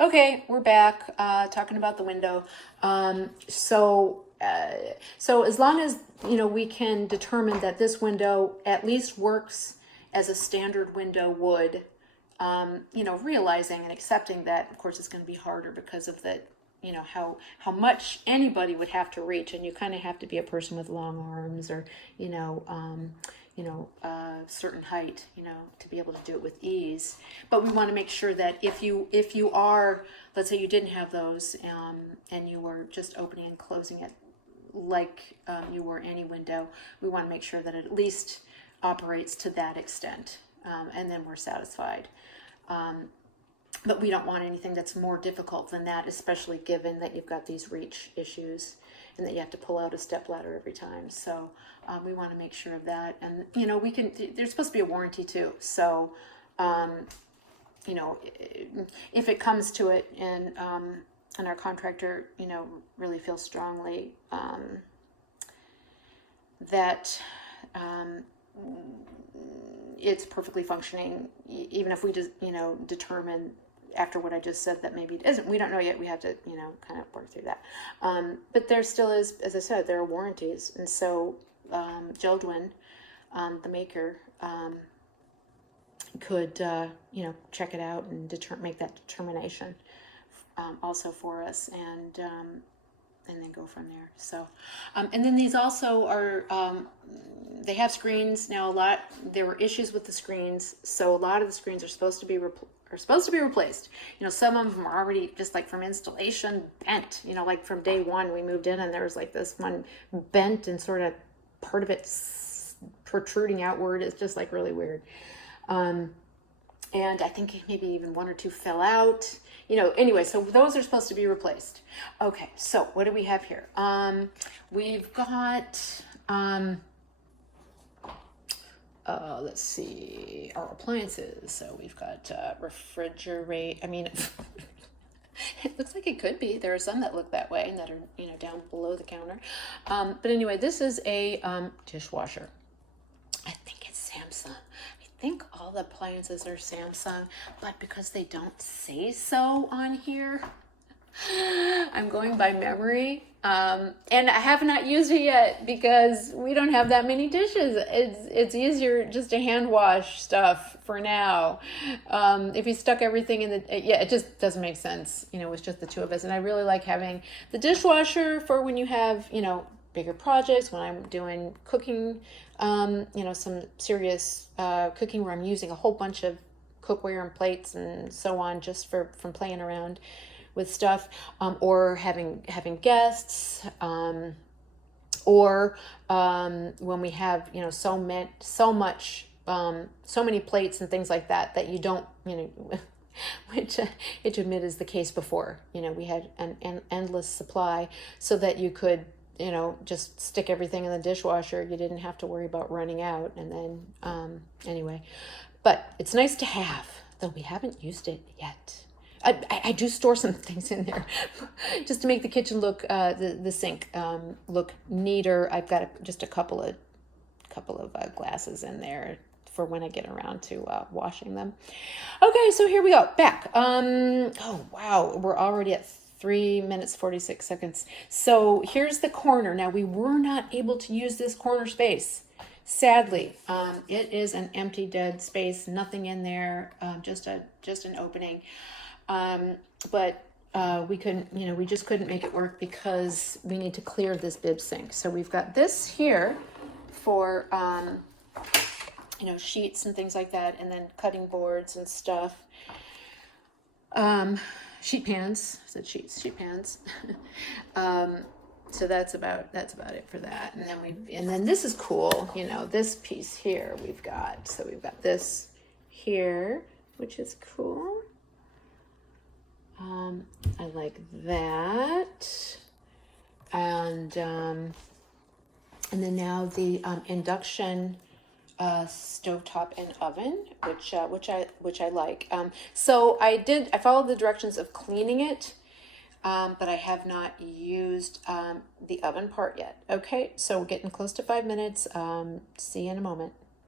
Okay, we're back talking about the window. So as long as we can determine that this window at least works as a standard window would, realizing and accepting that, of course, it's going to be harder because of the how much anybody would have to reach, and you kind of have to be a person with long arms or certain height, to be able to do it with ease. But we want to make sure that if you are, let's say you didn't have those, and you were just opening and closing it like you were any window, we want to make sure that it at least operates to that extent, and then we're satisfied. But we don't want anything that's more difficult than that, especially given that you've got these reach issues and that you have to pull out a step ladder every time. So we want to make sure of that. And, there's supposed to be a warranty too. So, if it comes to it and our contractor, really feels strongly that it's perfectly functioning, even if we just, determine after what I just said that maybe it isn't. We don't know yet. We have to, kind of work through that. But there still is, as I said, there are warranties. And so Jeld-Wen, the maker, could, check it out and make that determination also for us, and then go from there. So, and then these also are, they have screens now. There were issues with the screens, so a lot of the screens are supposed to be replaced. Some of them are already just like from installation bent. Like from day one we moved in and there was like this one bent and sort of part of it protruding outward. It's just like really weird. And I think maybe even one or two fell out. Anyway, so those are supposed to be replaced. Okay, so what do we have here? We've got, let's see, our appliances. So we've got refrigerate. I mean, it looks like it could be. There are some that look that way and that are, down below the counter. But anyway, this is a dishwasher. I think it's Samsung. I think all the appliances are Samsung, but because they don't say so on here, I'm going by memory. And I have not used it yet because we don't have that many dishes. It's easier just to hand wash stuff for now. If you stuck everything in it just doesn't make sense, with just the two of us. And I really like having the dishwasher for when you have, bigger projects, when I'm doing cooking, some serious cooking where I'm using a whole bunch of cookware and plates and so on, just from playing around with stuff, or having guests, or when we have so many plates and things like that you don't which to admit is the case before. We had an endless supply, so that you could just stick everything in the dishwasher. You didn't have to worry about running out. And then, anyway, but it's nice to have, though we haven't used it yet. I do store some things in there just to make the kitchen look, the sink, look neater. I've got just a couple of glasses in there for when I get around to washing them. Okay, so here we go. Back. Oh, wow. We're already at 3 minutes, 46 seconds. So here's the corner. Now, we were not able to use this corner space. Sadly, it is an empty, dead space. Nothing in there. Just an opening. But we couldn't, we just couldn't make it work because we need to clear this bib sink. So we've got this here for, sheets and things like that, and then cutting boards and stuff. Sheet pans. I said sheets, sheet pans. So that's about it for that. And then this is cool. This piece here we've got. So we've got this here, which is cool. I like that. And then now the induction stovetop and oven, which I like. So I followed the directions of cleaning it, but I have not used the oven part yet. Okay, so we're getting close to 5 minutes. See you in a moment.